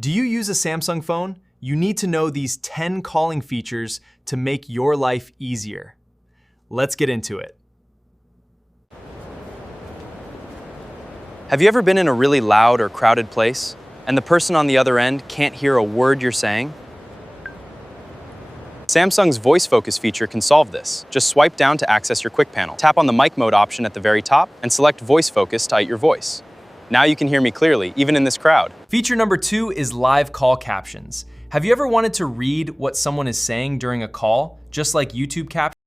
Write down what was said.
Do you use a Samsung phone? You need to know these 10 calling features to make your life easier. Let's get into it. Have you ever been in a really loud or crowded place, and the person on the other end can't hear a word you're saying? Samsung's voice focus feature can solve this. Just swipe down to access your quick panel. Tap on the mic mode option at the very top and select voice focus to heighten your voice. Now you can hear me clearly, even in this crowd. Feature number 2 is live call captions. Have you ever wanted to read what someone is saying during a call, just like YouTube captions?